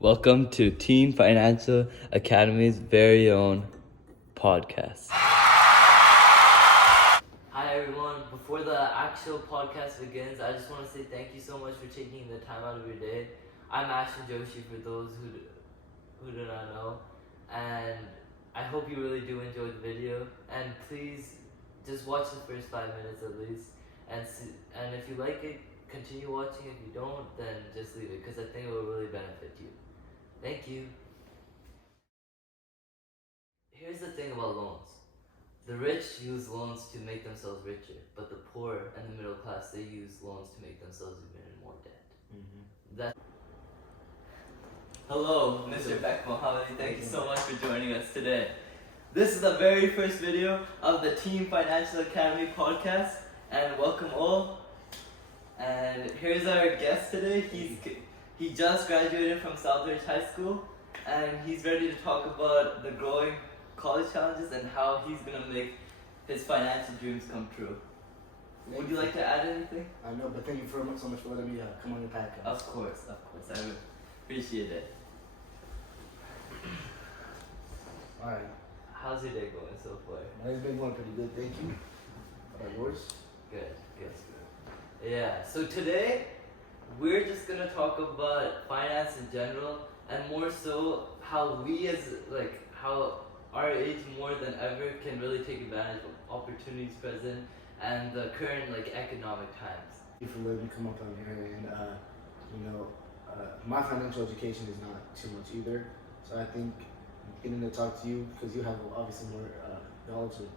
Welcome to Teen Financial Academy's very own podcast. Hi everyone, before the actual podcast begins, I just want to say thank you so much for taking the time out of your day. I'm Ashton Joshi for those who do not know, and I hope you really do enjoy the video, and please just watch the first 5 minutes at least, and if you like it, continue watching. If you don't, then just leave it, because I think it will really benefit you. Thank you. Here's the thing about loans. The rich use loans to make themselves richer, but the poor and the middle class, they use loans to make themselves even in more debt. Hello, Mr. Beckmohamdi. Thank you so much for joining us today. This is the very first video of the Teen Financial Academy podcast, and welcome all. And here's our guest today. He just graduated from Southridge High School, and he's ready to talk about the growing college challenges and how he's going to make his financial dreams come true. Would you like to add anything? I know, but thank you so much for letting me come on your podcast. Of course. I would appreciate it. Alright. How's your day going so far? My day's been going pretty good, thank you. How about yours? Good. Yeah, so today we're just going to talk about finance in general, and more so how we how our age more than ever can really take advantage of opportunities present and the current economic times. Thank you for letting me come up on here, and my financial education is not too much either, so I think getting to talk to you, because you have obviously more knowledge of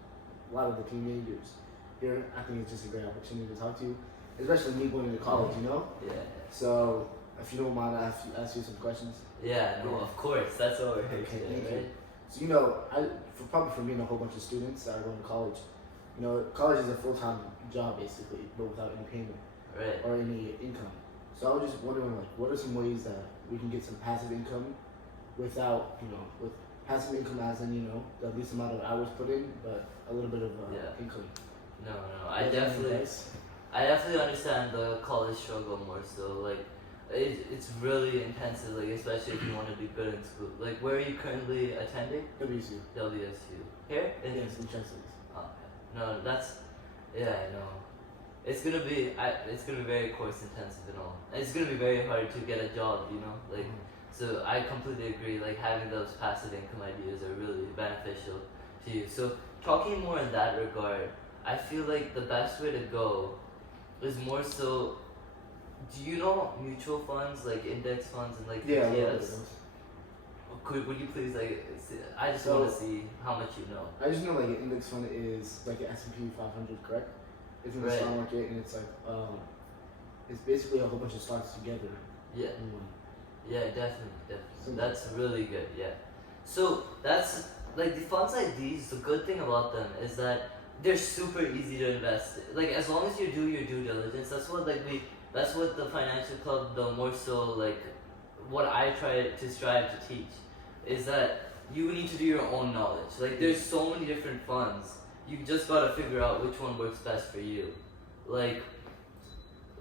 a lot of the teenagers here, I think it's just a great opportunity to talk to you, especially me going to college, Yeah. So if you don't mind, I ask you some questions. Yeah, no, of course, that's what we're here Okay, today, thank right? you. So probably for me and a whole bunch of students that are going to college, college is a full-time job basically, but without any payment Right. or any income. So I was just wondering, what are some ways that we can get some passive income without, with passive income as in, the least amount of hours put in, but a little bit of income. No, I definitely understand the college struggle more so. It's really intensive, especially if you want to do good in school. Where are you currently attending? WSU. WSU. Here? Yes, in Chelsea. Okay. No, I know. It's gonna be very course intensive and all. It's gonna be very hard to get a job, So I completely agree. Having those passive income ideas are really beneficial to you. So talking more in that regard, I feel like the best way to go is more so. Do you know mutual funds, index funds and ETFs? Would you please I just want to see how much you know. I just know an index fund is an S&P 500, correct? It's in the stock market, and it's it's basically a whole bunch of stocks together. Yeah. Yeah, definitely. So that's really good. Yeah. So that's the funds like these. The good thing about them is that they're super easy to invest. As long as you do your due diligence, that's what the financial club, the more so what I try to strive to teach, is that you need to do your own knowledge. There's so many different funds. You just gotta figure out which one works best for you.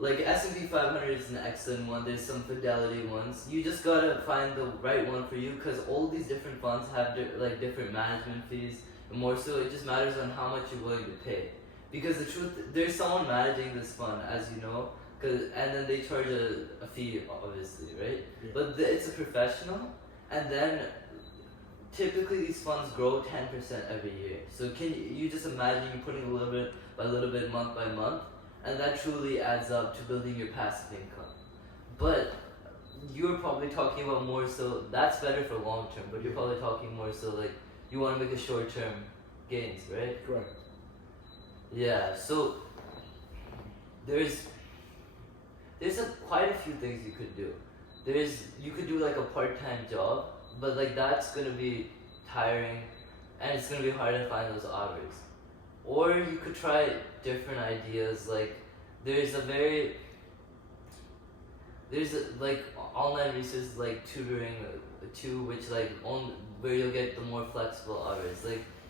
S&P 500 is an excellent one. There's some Fidelity ones. You just gotta find the right one for you, because all these different funds have different management fees. And more so, it just matters on how much you're willing to pay. Because the truth, there's someone managing this fund, as you know, and then they charge a fee, obviously, right? Yeah. But it's a professional, and then typically these funds grow 10% every year. So can you just imagine you putting a little bit by little bit, month by month, and that truly adds up to building your passive income. But you're probably talking about more so, that's better for long term, but you're probably talking more so you want to make a short term gains, right? Correct. Yeah, so there's quite a few things you could do. You could do a part-time job, but that's gonna be tiring, and it's gonna be hard to find those hours. Or you could try different ideas. There's online resources like tutoring too, which where you'll get the more flexible hours.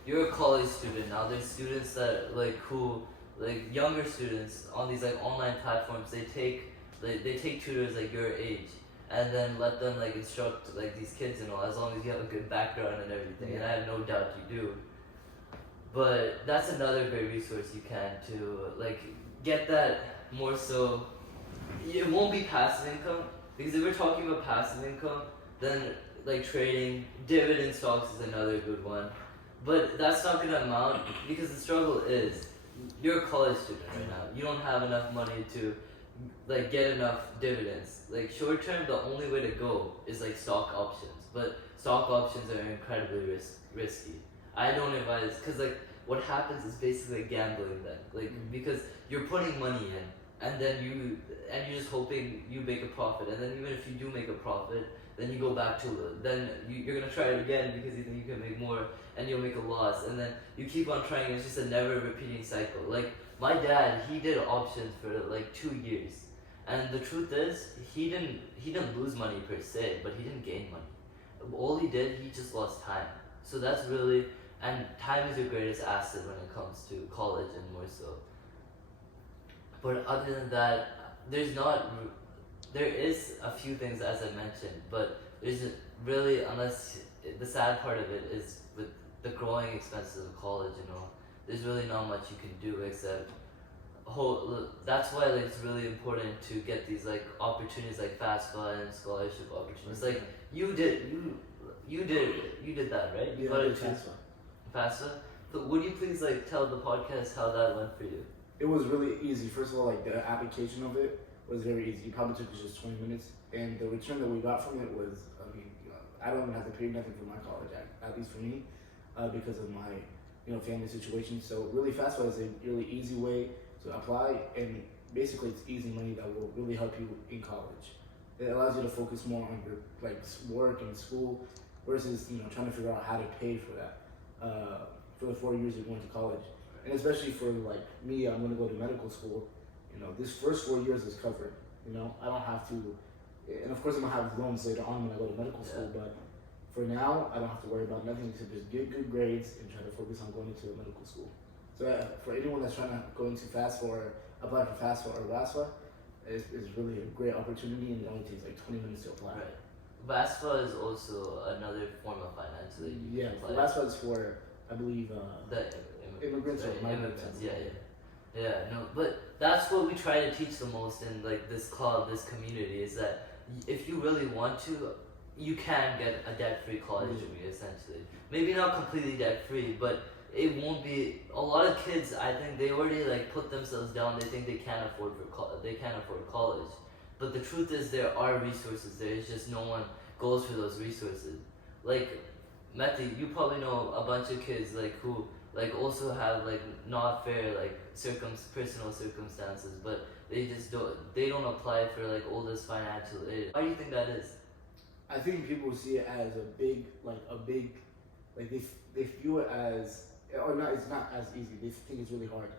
You're a college student now. There's students that who younger students on these online platforms. They take tutors your age, and then let them like instruct like these kids and all, as long as you have a good background and everything. And I have no doubt you do. But that's another great resource you can to like get that more so. It won't be passive income, because if we're talking about passive income, then like trading, dividend stocks is another good one. But that's not gonna amount, because the struggle is you're a college student right now. You don't have enough money to like get enough dividends. Like short term, the only way to go is like stock options. But stock options are incredibly risky. I don't advise, because like what happens is basically gambling then. Like because you're putting money in, and then you're just hoping you make a profit, and then even if you do make a profit, then you go back to it. Then you're gonna try it again because you think you can make more, and you'll make a loss, and then you keep on trying. And it's just a never repeating cycle. Like my dad, he did options for like 2 years, and the truth is he didn't lose money per se, but he didn't gain money. All he did, he just lost time. So that's really, and time is your greatest asset when it comes to college, and more so. But other than that, there is a few things as I mentioned, but there's really, unless the sad part of it is with the growing expenses of college and all, there's really not much you can do except that's why like it's really important to get these like opportunities like FAFSA and scholarship opportunities. Like you did that, right? You got into FAFSA. So would you please like tell the podcast how that went for you? It was really easy. First of all, like the application of it was very easy. It probably took us just 20 minutes, and the return that we got from it was, I mean, I don't even have to pay nothing for my college, at least for me, because of my, family situation. So really, FAFSA is a really easy way to apply, and basically it's easy money that will really help you in college. It allows you to focus more on your like work and school versus trying to figure out how to pay for that for the 4 years you're going to college. And especially for like me, I'm going to go to medical school. This first 4 years is covered. I don't have to, and of course I'm gonna have loans later on when I go to medical school. But for now, I don't have to worry about nothing except just get good grades and try to focus on going into a medical school. So for anyone that's trying to go into FAFSA or apply for FAFSA or WSU, it's really a great opportunity, and it only takes like 20 minutes to apply. Right. WSU is also another form of finance that you can apply. WSU is for, I believe, the immigrants or migrants. Yeah, no, but that's what we try to teach the most in like this club, this community, is that if you really want to, you can get a debt-free college degree, essentially. Maybe not completely debt-free, but it won't be. A lot of kids, I think, they already like put themselves down. They think they can't afford college, but the truth is there are resources there. It's just no one goes for those resources. Like Mahdi, you probably know a bunch of kids like who like also have like not fair like personal circumstances, but they don't apply for like all this financial aid. Why do you think that is? I think people see it as a big they view it as, or not, it's not as easy. They think it's really hard,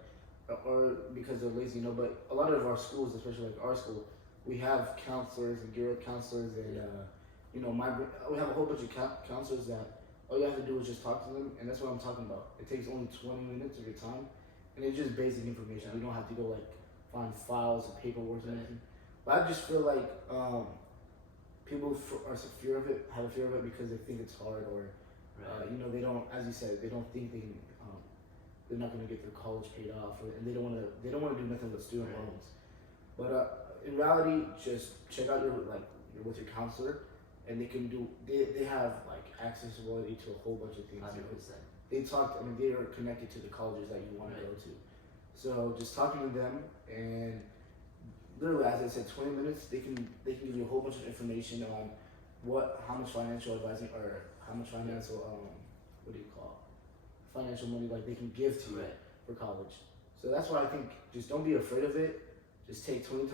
or because they're lazy, but a lot of our schools, especially like our school, we have counselors and gear up counselors, and we have a whole bunch of counselors that all you have to do is just talk to them, and that's what I'm talking about. It takes only 20 minutes of your time, and it's just basic information. You don't have to go like find files or paperwork or anything. But I just feel like people have a fear of it because they think it's hard, or they don't, as you said, they don't think they're not going to get their college paid off, and they don't want to do nothing with student loans. But in reality, just check out your with your counselor, and they have like accessibility to a whole bunch of things. 100%. They are connected to the colleges that you want to go to. So just talking to them, and literally, as I said, 20 minutes, they can give you a whole bunch of information on how much financial advising, or how much financial financial money like they can give to you for college. So that's why I think just don't be afraid of it. Just take 20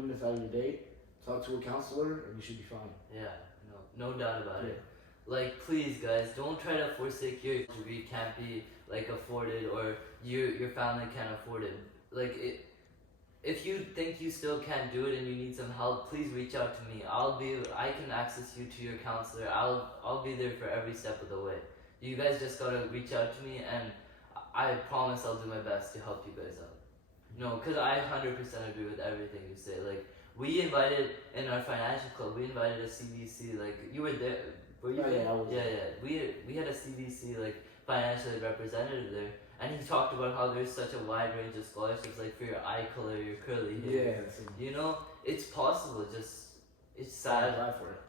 minutes out of your day, talk to a counselor, and you should be fine. Yeah, no doubt about it. Like, please, guys, don't try to forsake your degree can't be like afforded, or your family can't afford it. Like, if you think you still can't do it and you need some help, please reach out to me. I can access you to your counselor. I'll be there for every step of the way. You guys just gotta reach out to me, and I promise I'll do my best to help you guys out. No, because I 100% agree with everything you say. Like, We invited in our financial club. We invited a CVC. Like you were there. Were you Oh, there? yeah, I was Yeah, there. yeah. We had a CVC like financial representative there, and he talked about how there's such a wide range of scholarships, like for your eye color, your curly hair. Yeah, so You know, it's possible. Just it's I sad. apply for it.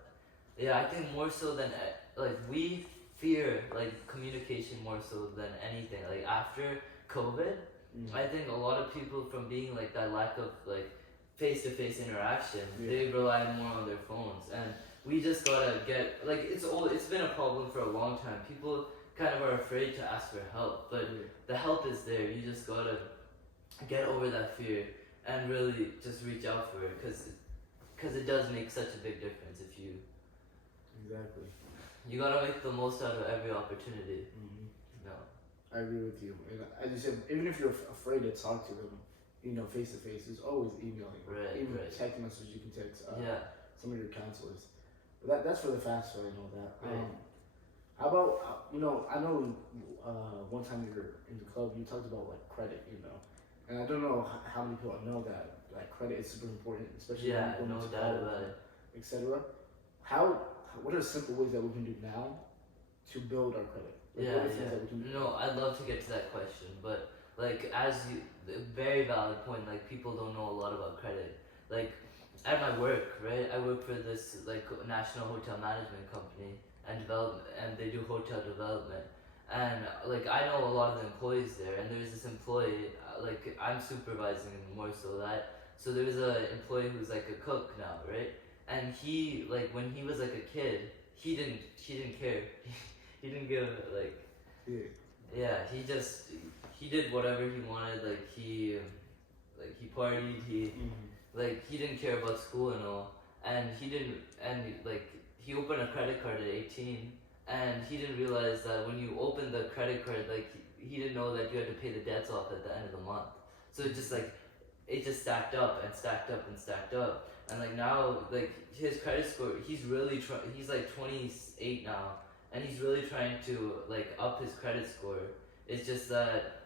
Yeah, I think more so than like we fear like communication more so than anything. Like after COVID, I think a lot of people from being like that lack of like face-to-face interaction, Yeah. they rely more on their phones, and we just gotta get like it's been a problem for a long time. People kind of are afraid to ask for help, but Yeah. the help is there. You just gotta get over that fear and really just reach out for it, because it does make such a big difference if Exactly. you gotta make the most out of every opportunity. No. I agree with you. And as you said, even if you're afraid to talk to them, face to face, there's always emailing. Right, Even right. text message you can text Yeah. some of your counselors. But that's for the fast, so I know that. Right. How about I know one time you were in the club, you talked about like credit, and I don't know how many people know that like credit is super important, especially Yeah, when you go no into doubt college, about it. etc. What are simple ways that we can do now to build our credit? Like, Yeah, what are things yeah. that we can do? No, I'd love to get to that question, but like very valid point. Like people don't know a lot about credit. Like at my work, right? I work for this like national hotel management company and they do hotel development. And like I know a lot of the employees there, and there's this employee like I'm supervising him more so that. So there was a employee who's like a cook now, right? And he like when he was like a kid, he didn't care. He didn't give like Yeah. he did whatever he wanted. Like he partied. He didn't care about school and all. And he opened a credit card at 18, and he didn't realize that when you open the credit card, like he didn't know that you had to pay the debts off at the end of the month. So it just stacked up and stacked up and stacked up. And like now, like his credit score, he's like 28 now, and he's really trying to like up his credit score. It's just that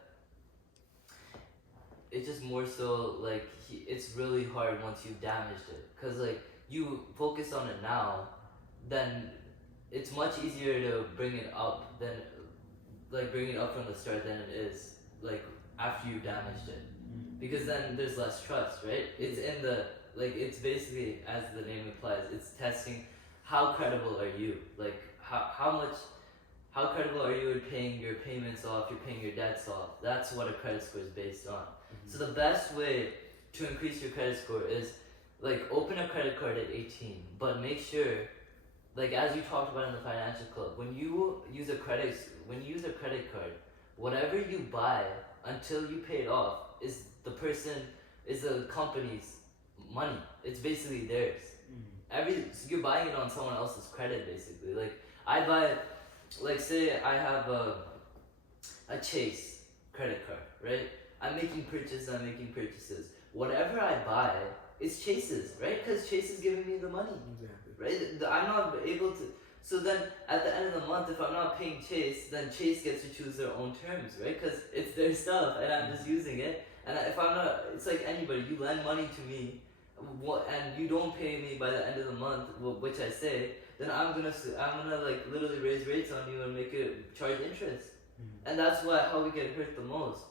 it's just more so like it's really hard once you've damaged it, because like you focus on it now, then it's much easier to bring it up than like bring it up from the start than it is like after you damaged it, because then there's less trust, right? It's in the it's basically, as the name implies, it's testing how credible are you, like how credible are you in paying your payments off, you're paying your debts off. That's what a credit score is based on. So the best way to increase your credit score is like open a credit card at 18, but make sure, like as you talked about in the financial club, when you use a credit card, whatever you buy until you pay it off is the company's money. It's basically theirs. You're buying it on someone else's credit, basically. Like I buy, like say I have a Chase credit card, right? I'm making purchases. Whatever I buy is Chase's, right? Because Chase is giving me the money, right? I'm not able to. So then at the end of the month, if I'm not paying Chase, then Chase gets to choose their own terms, right? Because it's their stuff and I'm just using it. And if I'm not, it's like anybody, you lend money to me, and you don't pay me by the end of the month, which I say, then I'm gonna like literally raise rates on you and make it charge interest. And that's how we get hurt the most.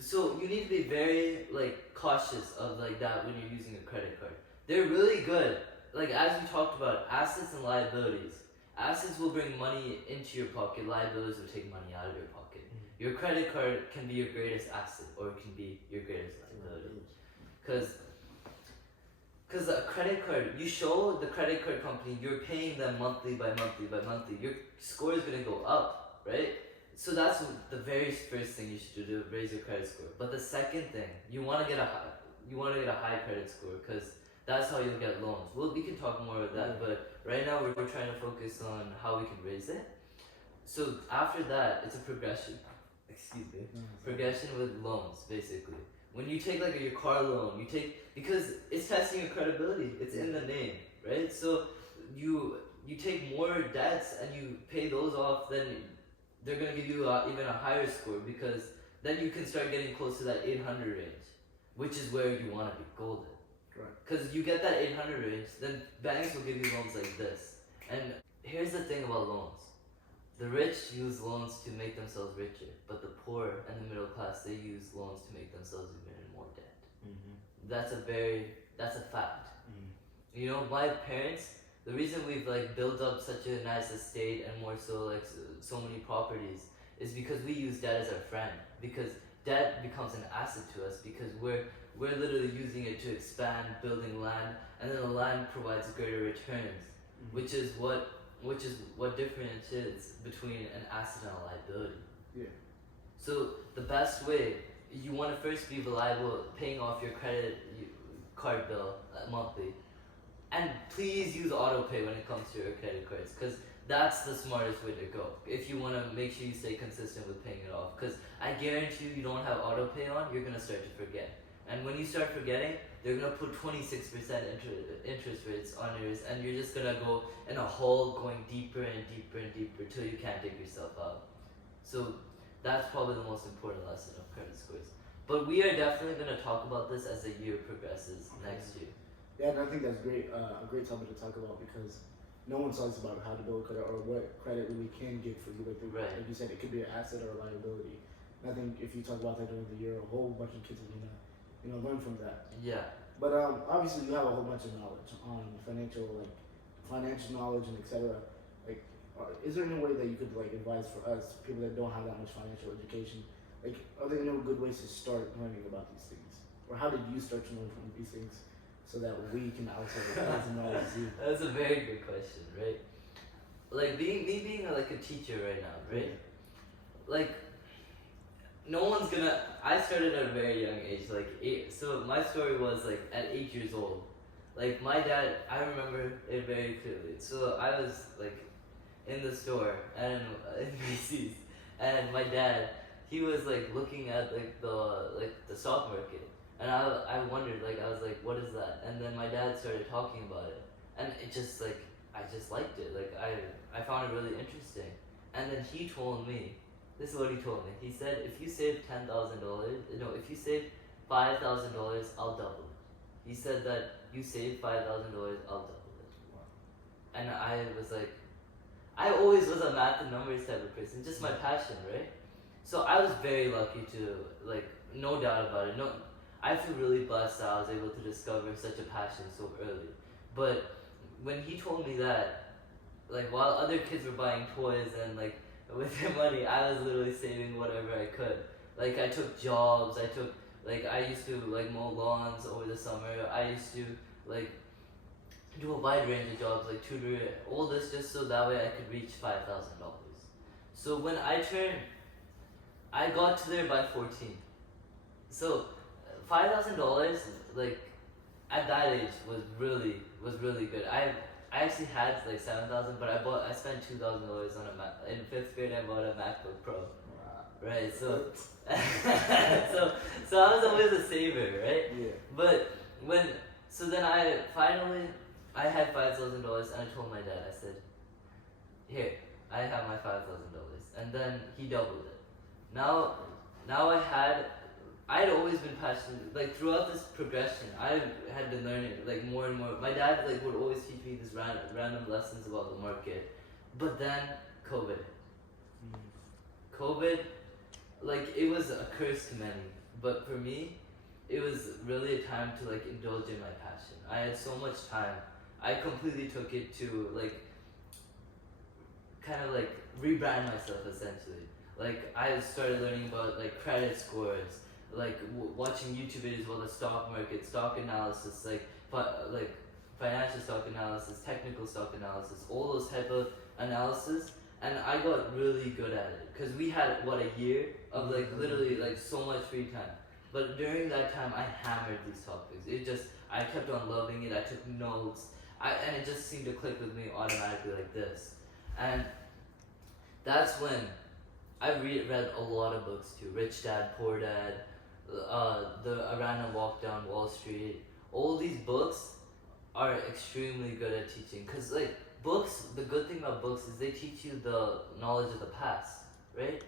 So you need to be very like cautious of like that when you're using a credit card. They're really good. Like as you talked about, assets and liabilities. Assets will bring money into your pocket. Liabilities will take money out of your pocket. Your credit card can be your greatest asset, or it can be your greatest liability. Because a credit card, you show the credit card company you're paying them monthly by monthly. Your score is gonna go up, right? So that's the very first thing you should do to raise your credit score. But the second thing, you want to get a high credit score, because that's how you'll get loans. Well, we can talk more about that, but right now we're trying to focus on how we can raise it. So after that, it's a progression. Progression with loans, basically. When you take like your car loan, because it's testing your credibility. It's in the name, right? So you take more debts and you pay those off, then they're gonna give you even a higher score, because then you can start getting close to that 800 range, which is where you want to be golden. Right. Because you get that 800 range, then banks will give you loans like this. And here's the thing about loans. The rich use loans to make themselves richer, but the poor and the middle class, they use loans to make themselves even in more debt. That's a fact. You know, my parents, the reason we've like built up such a nice estate and more so like so many properties is because we use debt as our friend. Because debt becomes an asset to us because we're literally using it to expand, building land, and then the land provides greater returns, which is what differentiates between an asset and a liability. Yeah. So the best way, you want to first be reliable, paying off your credit card bill monthly, and please use auto pay when it comes to your credit cards, because that's the smartest way to go if you want to make sure you stay consistent with paying it off. Because I guarantee you don't have auto pay on, you're gonna start to forget, and when you start forgetting, they're gonna put 26% interest rates on yours, and you're just gonna go in a hole going deeper and deeper and deeper till you can't dig yourself out. So that's probably the most important lesson of credit scores. But we are definitely gonna talk about this as the year progresses next year. Yeah, and I think that's great. A great topic to talk about because no one talks about how to build credit or what credit really can get for you. Like you said, it could be an asset or a liability. And I think if you talk about that during the year, a whole bunch of kids are gonna, learn from that. Yeah. But obviously, you have a whole bunch of knowledge on financial knowledge and etc. Like, is there any way that you could advise for us, people that don't have that much financial education? Like, are there any good ways to start learning about these things, or how did you start to learn from these things, so that we can also have some knowledge too? That's a very good question, right? Like being a teacher right now, right? Like, no one's gonna. I started at a very young age, like 8. So my story was at 8 years old. Like my dad, I remember it very clearly. So I was in the store and in Macy's, and my dad, he was looking at the stock market, and I wondered, I was like, what is that? And then my dad started talking about it, and it just I just liked it. I found it really interesting. And then he told me, this is what he told me. He said, if you save if you save $5,000, I'll double it. He said that you save $5,000, I'll double it. Wow. And I was like, I always was a math and numbers type of person, just my passion, right? So I was very lucky to, no doubt about it. No, I feel really blessed that I was able to discover such a passion so early. But when he told me that, while other kids were buying toys and with their money, I was literally saving whatever I could. I took jobs. I used to mow lawns over the summer. I used to do a wide range of jobs, tutor, all this just so that way I could reach $5,000. So when I got to there by 14. So $5,000 at that age was really good. I actually had 7,000, but I spent $2,000 on in 5th grade. I bought a MacBook Pro. Wow. Right, so so I was always a saver, right? Yeah. But then I had $5,000, and I told my dad, I said, here, I have my $5,000, and then he doubled it. Now I had always been passionate, throughout this progression, I had been learning, more and more. My dad, would always teach me these random lessons about the market. But then, COVID. COVID, it was a curse to many. But for me, it was really a time to, indulge in my passion. I had so much time. I completely took it to, kind of, rebrand myself, essentially. I started learning about, credit scores, watching YouTube videos about the stock market, stock analysis, financial stock analysis, technical stock analysis, all those type of analysis, and I got really good at it because we had a year of literally so much free time. But during that time, I hammered these topics. I kept on loving it. I took notes, and it just seemed to click with me automatically like this. And that's when I read a lot of books too. Rich Dad, Poor Dad, A Random Walk Down Wall Street. All these books are extremely good at teaching. Because books, the good thing about books is they teach you the knowledge of the past, right?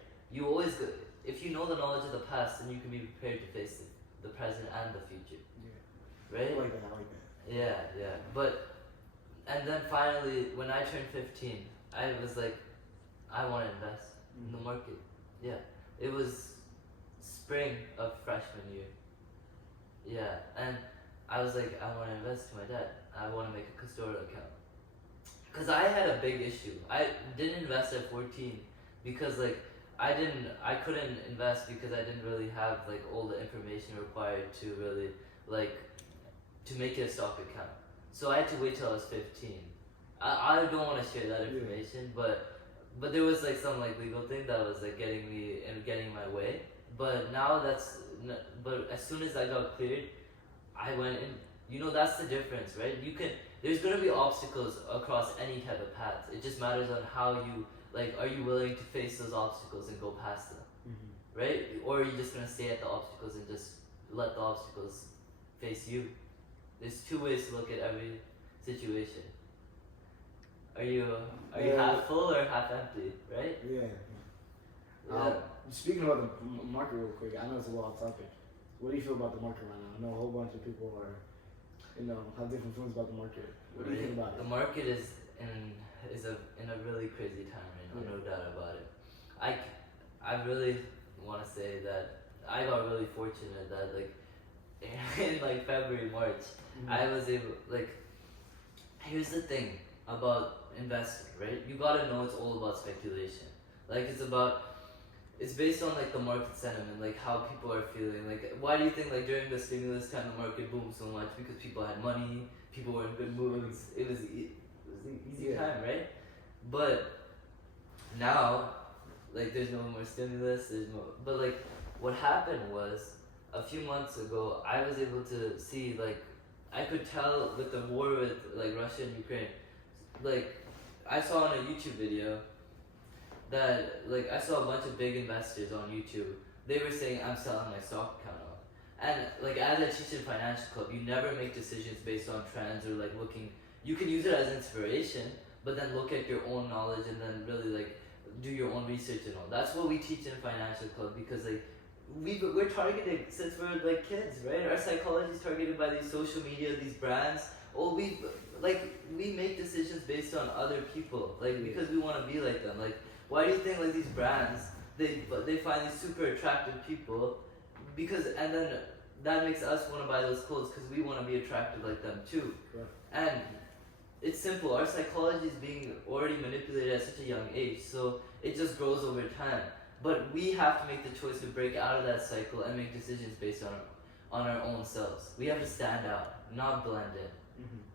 If you know the knowledge of the past, then you can be prepared to face the present and the future. Yeah. right? I like that. Yeah. But and then finally, when I turned 15, I was like, I want to invest in the market. Yeah, it was spring of freshman year. Yeah, and I was like, I want to invest to my dad. I want to make a custodial account. Cause I had a big issue. I didn't invest at 14 because like I couldn't invest because I didn't really have like all the information required to really like to make it a stock account. So I had to wait till I was 15. I don't want to share that information, but there was like some like legal thing that was like getting my way. But now but as soon as I got cleared, I went in. You know, that's the difference, right? There's gonna be obstacles across any type of path. It just matters on how you like. Are you willing to face those obstacles and go past them, right? Or are you just gonna stay at the obstacles and just let the obstacles face you? There's two ways to look at every situation. Are you half full or half empty, right? Yeah. Speaking about the market real quick, I know it's a little off topic. What do you feel about the market right now? I know a whole bunch of people are, have different feelings about the market. What do you think about it? The market is in a really crazy time right now, no doubt about it. I really want to say that I got really fortunate that like in like February, March, I was able like. Here's the thing about investing, right? You gotta know it's all about speculation. Like it's based on like the market sentiment, like how people are feeling. Like why do you think like during the stimulus time the market boomed so much? Because people had money, people were in good moods. It was an easy time, right? But now, like there's no more stimulus. But like what happened was a few months ago I was able to see like I could tell with the war with like Russia and Ukraine. Like I saw in a YouTube video that like I saw a bunch of big investors on YouTube. They were saying I'm selling my stock account off. And like as a Chechen Financial Club, you never make decisions based on trends or like looking. You can use it as inspiration, but then look at your own knowledge and then really like do your own research and all. That's what we teach in Financial Club because like we're targeted since we're like kids, right? Our psychology is targeted by these social media, these brands. We make decisions based on other people, like because we want to be like them. Like why do you think like these brands they find these super attractive people because and then that makes us want to buy those clothes because we want to be attractive like them too. Right. And it's simple. Our psychology is being already manipulated at such a young age, so it just grows over time. But we have to make the choice to break out of that cycle and make decisions based on our own selves. We have to stand out, not blend in.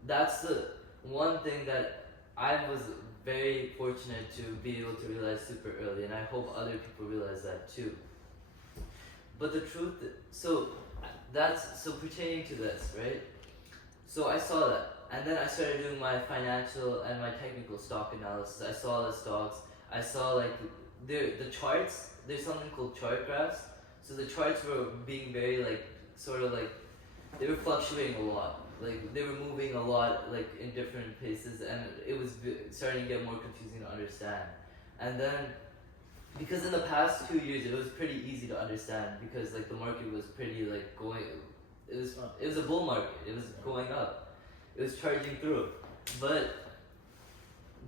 That's the one thing that I was very fortunate to be able to realize super early, and I hope other people realize that too. But the truth, so pertaining to this, right? So I saw that, and then I started doing my financial and my technical stock analysis. I saw the stocks. I saw like the charts. There's something called chart graphs. So the charts were being very like sort of like they were fluctuating a lot. Like they were moving a lot like in different paces, and it was starting to get more confusing to understand. And then because in the past 2 years it was pretty easy to understand because like the market was pretty like going. It was a bull market. It was going up. It was charging through, but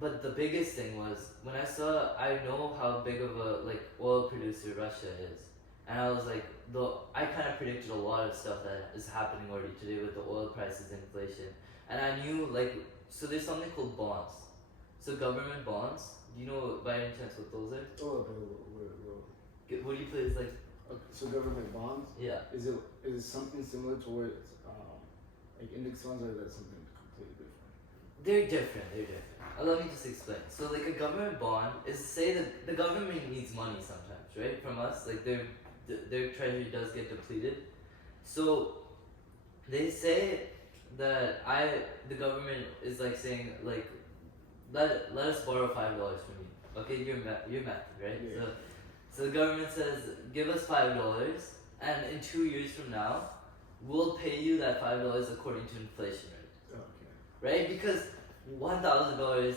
the biggest thing was when I know how big of a like oil producer Russia is, and I was like, I kind of predicted a lot of stuff that is happening already today with the oil prices, inflation, and I knew like so there's something called bonds, so government bonds. Do you know by any chance what those are? Oh, What do you please like? So government bonds. Yeah. Is it something similar to where it's like index funds, or is that something completely different? They're different. Let me just explain. So like a government bond is say that the government needs money sometimes, right? From us, like their treasury does get depleted. So they say that the government is like saying like let us borrow $5 from you. Okay, you're method, right? Yeah. So the government says give us $5, and in 2 years from now, we'll pay you that $5 according to inflation rate. Okay. Right? Because $1,000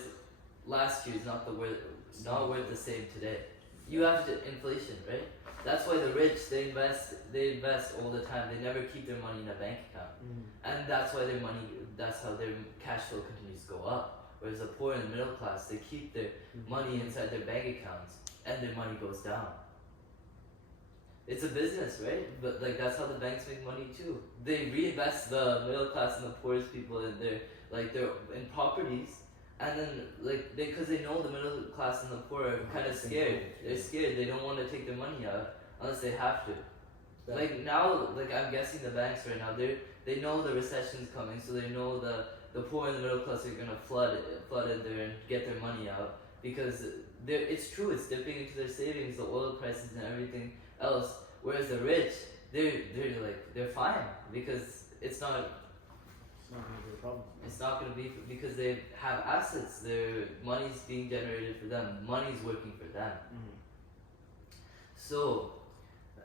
last year is not worth the same today. You have to inflation, right? That's why the rich they invest all the time. They never keep their money in a bank account, and that's why that's how their cash flow continues to go up. Whereas the poor and the middle class, they keep their money inside their bank accounts, and their money goes down. It's a business, right? But like that's how the banks make money too. They reinvest the middle class and the poorest people in their in properties, and then because they know the middle class and the poor are kind of scared. They're scared. They don't want to take their money out unless they have to. Yeah. Like now, I'm guessing the banks right now, they know the recession's coming, so they know the poor and the middle class are gonna flood in there and get their money out because it's true. It's dipping into their savings, the oil prices and everything else. Whereas the rich, they're fine because it's not gonna be a problem. it's not going to be because they have assets. Their money's being generated for them. Money's working for them. So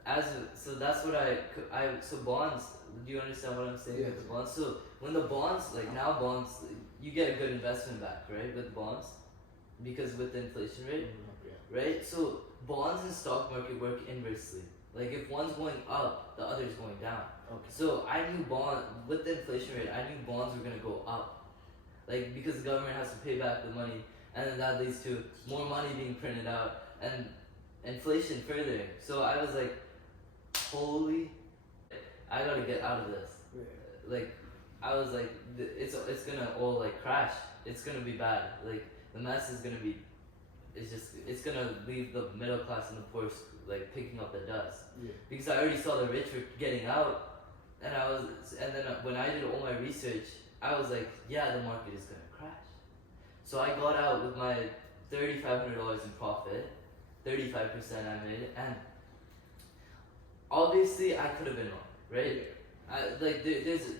that's what so bonds. Do you understand what I'm saying with the bonds? So when the bonds bonds, you get a good investment back, right, with bonds, because with the inflation rate, right? So bonds and stock market work inversely. Like if one's going up, the other's going down. Okay. So I knew with the inflation rate, I knew bonds were gonna go up, like because the government has to pay back the money, and then that leads to more money being printed out and inflation furthering. So I was like, holy, I gotta get out of this. Yeah. Like I was like, it's gonna all crash. It's gonna be bad. Like the mess is gonna be. It's gonna leave the middle class and the poor picking up the dust. Yeah. Because I already saw the rich were getting out, and then when I did all my research, I was like, yeah, the market is gonna crash. So I got out with my $3,500 in profit, 35% I made, and obviously I could have been wrong, right?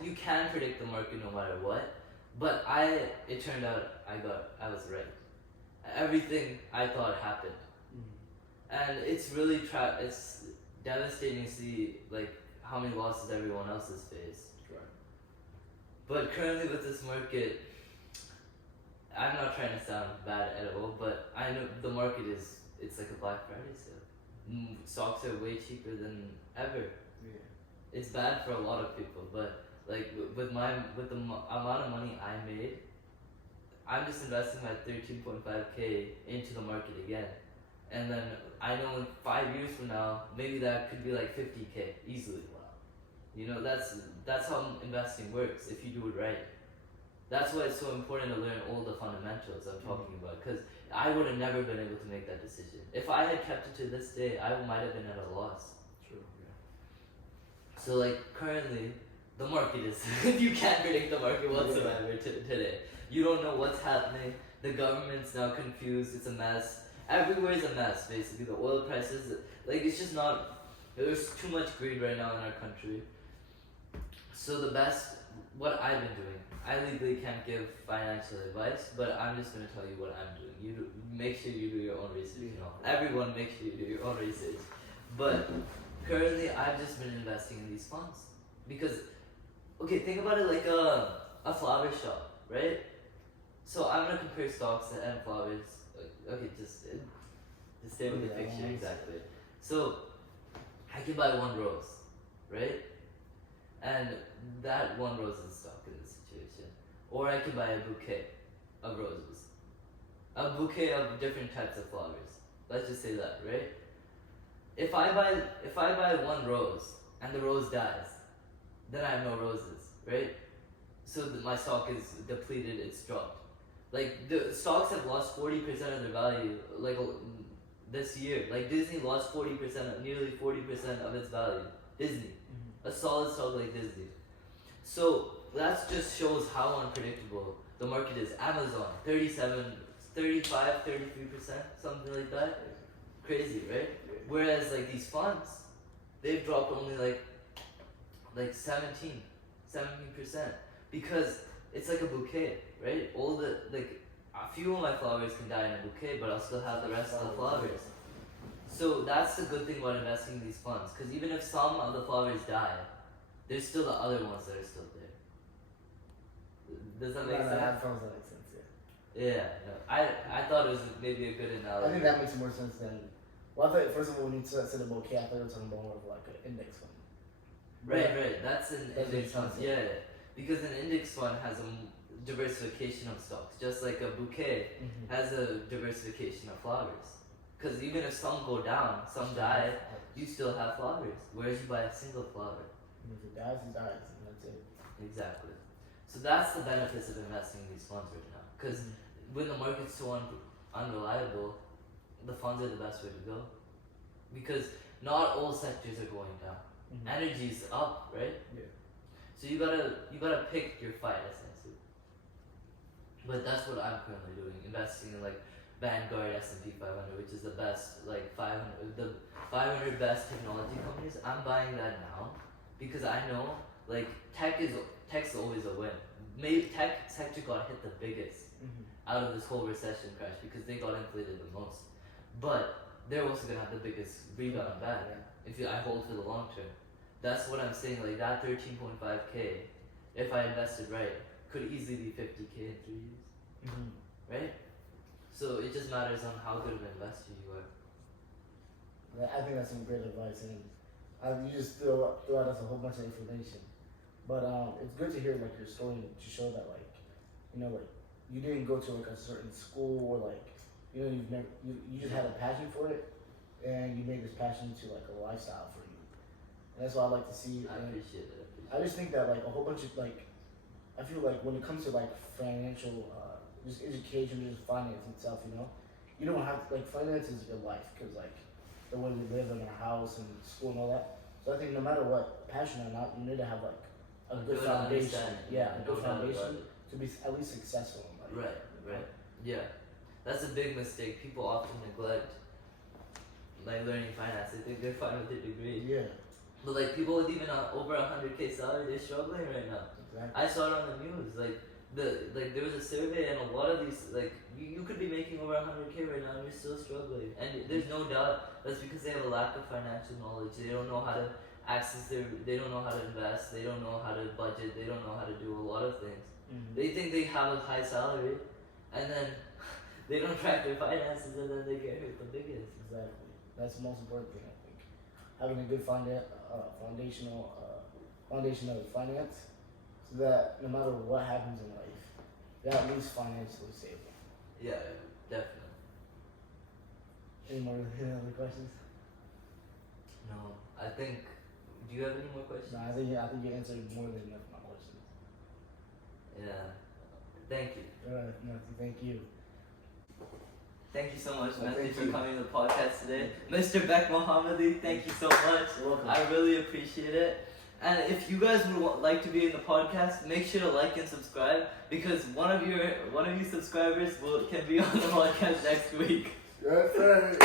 You can predict the market no matter what, but it turned out I was right. Everything I thought happened, and it's really it's devastating to see how many losses everyone else has faced. Right. But currently with this market, I'm not trying to sound bad at all, but I know the market it's like a Black Friday sale. Stocks are way cheaper than ever. Yeah. It's bad for a lot of people, but with the amount of money I made, I'm just investing my 13.5K into the market again. And then I know in 5 years from now, maybe that could be 50K easily. Wow. You know, that's how investing works if you do it right. That's why it's so important to learn all the fundamentals I'm talking about, because I would have never been able to make that decision. If I had kept it to this day, I might have been at a loss. True, yeah. So currently, the market is, you can't predict the market whatsoever today. You don't know what's happening. The government's now confused. It's a mess. Everywhere is a mess, basically. The oil prices, it's just not, there's too much greed right now in our country. So what I've been doing, I legally can't give financial advice, but I'm just going to tell you what I'm doing. You make sure you do your own research. Everyone make sure you do your own research. But currently, I've just been investing in these funds. Because, okay, think about it like a flower shop, right? So I'm gonna compare stocks and flowers. Okay, just stay with the picture exactly. So I can buy one rose, right? And that one rose is stock in this situation. Or I can buy a bouquet of roses, a bouquet of different types of flowers. Let's just say that, right? If I buy one rose and the rose dies, then I have no roses, right? So my stock is depleted. It's dropped. The stocks have lost 40% of their value, this year. Disney lost 40%, nearly 40% of its value. Disney, a solid stock like Disney. So that just shows how unpredictable the market is. Amazon, 35, 33%, something like that. Crazy, right? Whereas these funds, they've dropped only 17%, because it's like a bouquet, right? A few of my flowers can die in a bouquet, but I'll still have the rest of the flowers. So that's the good thing about investing in these funds, because even if some of the flowers die, there's still the other ones that are still there. Does that make sense? That sounds like sense, yeah. Yeah, no, I thought it was maybe a good analogy. I think that makes more sense than Well, I thought first of all, when you said a bouquet, I thought you were talking about more of like an index fund. Right. That's an That's index what fund. it sounds Yeah, because an index fund has a diversification of stocks, just like a bouquet has a diversification of flowers. Because even if some go down, some die, you still have flowers. Whereas you buy a single flower. And if it dies, it dies, and that's it. Exactly. So that's the benefits of investing in these funds right now. Because when the market's so unreliable, the funds are the best way to go. Because not all sectors are going down. Energy's up, right? Yeah. So you gotta pick your fight essentially. But that's what I'm currently doing, investing in like Vanguard S&P 500, which is the best like 500 best technology companies. I'm buying that now because I know like tech's always a win. Maybe tech sector got hit the biggest out of this whole recession crash because they got inflated the most. But they're also gonna have the biggest rebound back if I hold for the long term. That's what I'm saying. Like that 13.5K, if I invested right, could easily be 50K in 3 years, right? So it just matters on how good of an investor you are. I think that's some great advice, and you just threw out us a whole bunch of information. But it's good to hear like your story to show that like, you know, like you didn't go to like a certain school or like, you know, you just had a passion for it, and you made this passion into like a lifestyle for you. And that's what I like to see. I appreciate it. I just think that like a whole bunch of like, I feel like when it comes to like financial, just education, just finance itself, you know, you don't have to, like finance is your life because like the way we live in our house and school and all that. So I think no matter what, passion or not, you need to have like a good foundation. Yeah, a good foundation to be at least successful in life. Right. Yeah, that's a big mistake. People often neglect like learning finance. They think they're fine with their degree. Yeah. But like people with even over 100K salary, they're struggling right now. Exactly. I saw it on the news. Like there was a survey, and a lot of these like you could be making over 100K right now, and you're still struggling. And there's no doubt that's because they have a lack of financial knowledge. They don't know how to they don't know how to invest. They don't know how to budget. They don't know how to do a lot of things. They think they have a high salary, and then they don't track their finances, and then they get hit the biggest. Exactly. That's the most important thing, I think. Having a good foundation of finance, so that no matter what happens in life, you're at least financially stable. Yeah, definitely. Any other questions? No, I think. Do you have any more questions? No, I think you answered more than enough of my questions. Yeah. Thank you. Matthew, thank you. Thank you so much, Oh, Mahdi, thank for you. coming to the podcast today. Mr. Beckmohamdi, thank you so much. You're welcome. I really appreciate it. And if you guys would like to be in the podcast, make sure to like and subscribe because one of you subscribers can be on the podcast next week. Yes, sir.